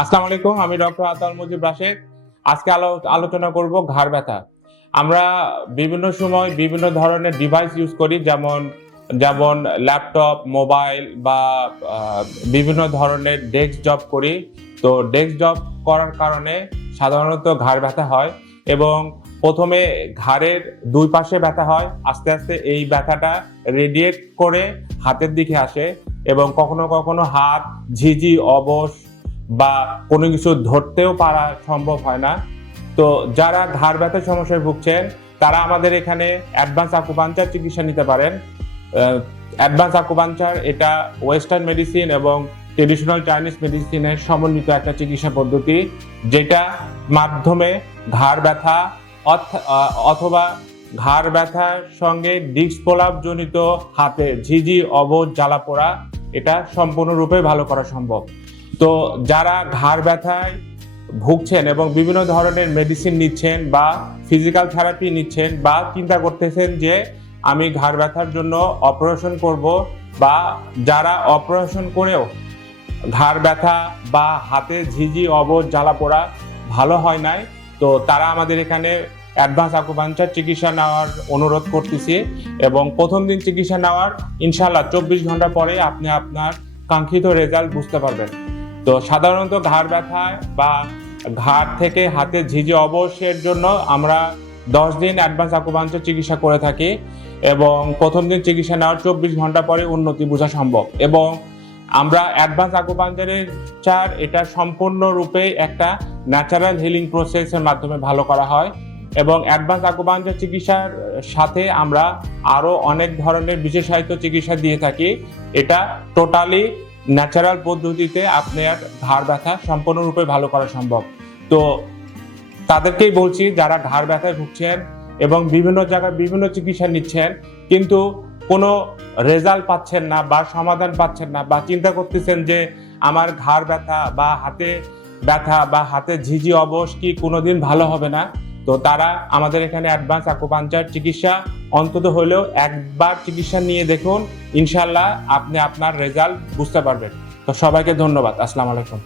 আসসালামু আলাইকুম, আমি ডক্টর আতাউল মুজিব রাশেদ। আজকে আলোচনা করব ঘাড় ব্যথা। আমরা বিভিন্ন সময় বিভিন্ন ধরনের ডিভাইস ইউজ করি, যেমন যেমন ল্যাপটপ, মোবাইল বা বিভিন্ন ধরনের ডেস্ক জব করি। তো ডেস্ক জব করার কারণে সাধারণত ঘাড় ব্যথা হয় এবং প্রথমে ঘাড়ের দুই পাশে ব্যথা হয়, আস্তে আস্তে এই ব্যথাটা রেডিয়েট করে হাতের দিকে আসে এবং কখনো কখনো হাত ঝিঝি, অবশ বা কোনো কিছু ধরতেও পারা সম্ভব হয় না। তো যারা ঘাড় ব্যথার সমস্যায় ভুগছেন তারা আমাদের এখানে অ্যাডভান্স আকুপাঞ্চার চিকিৎসা নিতে পারেন। অ্যাডভান্স আকুপাঞ্চার এটা ওয়েস্টার্ন মেডিসিন এবং ট্রেডিশনাল চাইনিজ মেডিসিনের সমন্বিত একটা চিকিৎসা পদ্ধতি, যেটা মাধ্যমে ঘাড় ব্যথা অথবা ঘাড় ব্যথার সঙ্গে ডিস্ক প্রলাপজনিত হাতে ঝিঝি, অবশ, জ্বালা পোড়া এটা সম্পূর্ণরূপে ভালো করা সম্ভব। তো যারা ঘাড় ব্যথায় ভুগছেন এবং বিভিন্ন ধরনের মেডিসিন নিচ্ছেন বা ফিজিক্যাল থেরাপি নিচ্ছেন বা চিন্তা করতেছেন যে আমি ঘাড় ব্যথার জন্য অপারেশন করব, বা যারা অপারেশন করেও ঘাড় ব্যথা বা হাতে ঝিঝি, অবশ, জ্বালা পোড়া ভালো হয় নাই, তো তারা আমাদের এখানে অ্যাডভান্স আকুপাঞ্চার চিকিৎসা নেওয়ার অনুরোধ করতেছি। এবং প্রথম দিন চিকিৎসা নেওয়ার ইনশাআল্লাহ 24 ঘন্টা পরে আপনি আপনার কাঙ্ক্ষিত রেজাল্ট বুঝতে পারবেন। তো সাধারণত ঘাড় ব্যথায় বা ঘাড় থেকে হাতে ঝিঝি, অবশের জন্য আমরা 10 দিন অ্যাডভান্স আকুপাঞ্চার চিকিৎসা করে থাকি এবং প্রথম দিন চিকিৎসা নেওয়ার 24 ঘন্টা পরে উন্নতি বোঝা সম্ভব। এবং আমরা অ্যাডভান্স আকুপাঞ্চারের এটা সম্পূর্ণরূপে একটা ন্যাচারাল হিলিং প্রসেসের মাধ্যমে ভালো করা হয় এবং অ্যাডভান্স আকুপাঞ্চার চিকিৎসার সাথে আমরা আরো অনেক ধরনের বিশেষায়িত চিকিৎসা দিয়ে থাকি। এটা টোটালি ন্যাচারাল পদ্ধতিতে আপনার ঘাড় ব্যথা সম্পূর্ণরূপে ভালো করা সম্ভব। তো তাদেরকেই বলছি, যারা ঘাড় ব্যথায় ভুগছেন এবং বিভিন্ন জায়গায় বিভিন্ন চিকিৎসা নিচ্ছেন কিন্তু কোনো রেজাল্ট পাচ্ছেন না বা সমাধান পাচ্ছেন না, বা চিন্তা করতেছেন যে আমার ঘাড় ব্যথা বা হাতে ব্যথা বা হাতে ঝিঝি, অবশ কি কোনোদিন ভালো হবে না, তো তারা আমাদের এখানে অ্যাডভান্স আকুপাঞ্চার চিকিৎসা অন্তত হলেও একবার চিকিৎসা নিয়ে দেখুন, ইনশাল্লাহ আপনি আপনার রেজাল্ট বুঝতে পারবেন। তো সবাইকে ধন্যবাদ। আসসালামু আলাইকুম।